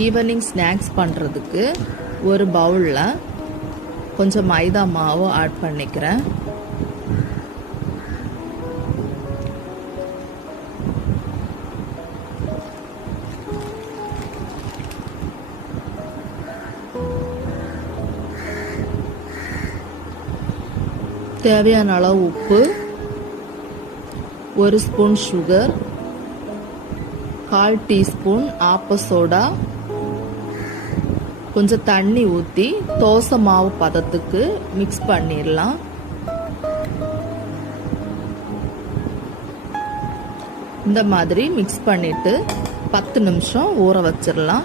Evening snacks பண்ணுறதுக்கு ஒரு பவுலில் கொஞ்சம் மைதா மாவு ஆட் பண்ணிக்கிறேன். தேவையான அளவு உப்பு, 1 ஸ்பூன் சுகர், 1/4 டீஸ்பூன் ஆப்ப சோடா, கொஞ்சம் தண்ணி ஊற்றி தோசை மாவு பதத்துக்கு மிக்ஸ் பண்ணிடலாம். இந்த மாதிரி மிக்ஸ் பண்ணிட்டு 10 நிமிஷம் ஊற வச்சிடலாம்.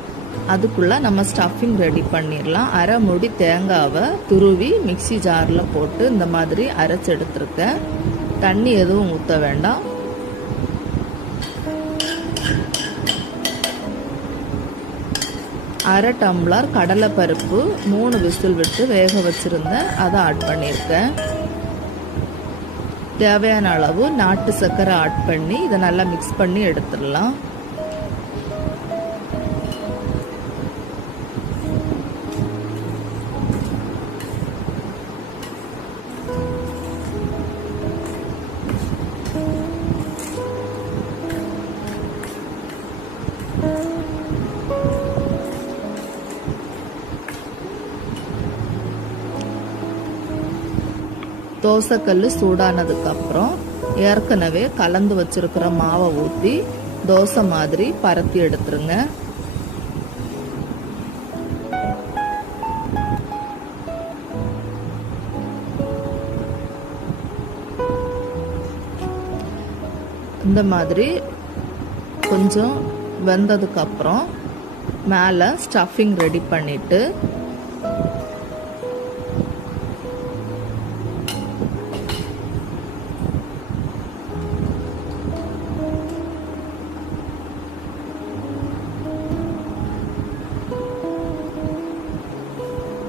அதுக்குள்ள நம்ம ஸ்டஃபிங் ரெடி பண்ணிடலாம். அரை மூடி தேங்காவை துருவி மிக்சி ஜாரில் போட்டு இந்த மாதிரி அரைச்சி எடுத்துருக்கேன். தண்ணி எதுவும் ஊற்ற வேண்டாம். அரை டம்ளர் கடலைப்பருப்பு 3 விசில் விட்டு வேக வச்சிருந்தேன், அதை ஆட் பண்ணியிருக்கேன். தேவையான அளவு நாட்டு சர்க்கரை ஆட் பண்ணி இதை நல்லா மிக்ஸ் பண்ணி எடுத்துடலாம். தோசைக்கல் சூடானதுக்கு அப்புறம் ஏற்கனவே கலந்து வச்சிருக்கிற மாவை ஊற்றி தோசை மாதிரி பரத்தி எடுத்துருங்க. இந்த மாதிரி கொஞ்சம் வெந்ததுக்கு அப்புறம் மேலே ஸ்டஃபிங் ரெடி பண்ணிட்டு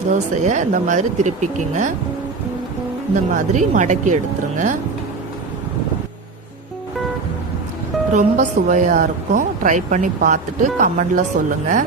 தோசையை இந்த மாதிரி திருப்பிக்கிங்க. இந்த மாதிரி மடக்கி எடுத்துருங்க. ரொம்ப சுவையாக இருக்கும். ட்ரை பண்ணி பார்த்துட்டு கமெண்ட்ல சொல்லுங்கள்.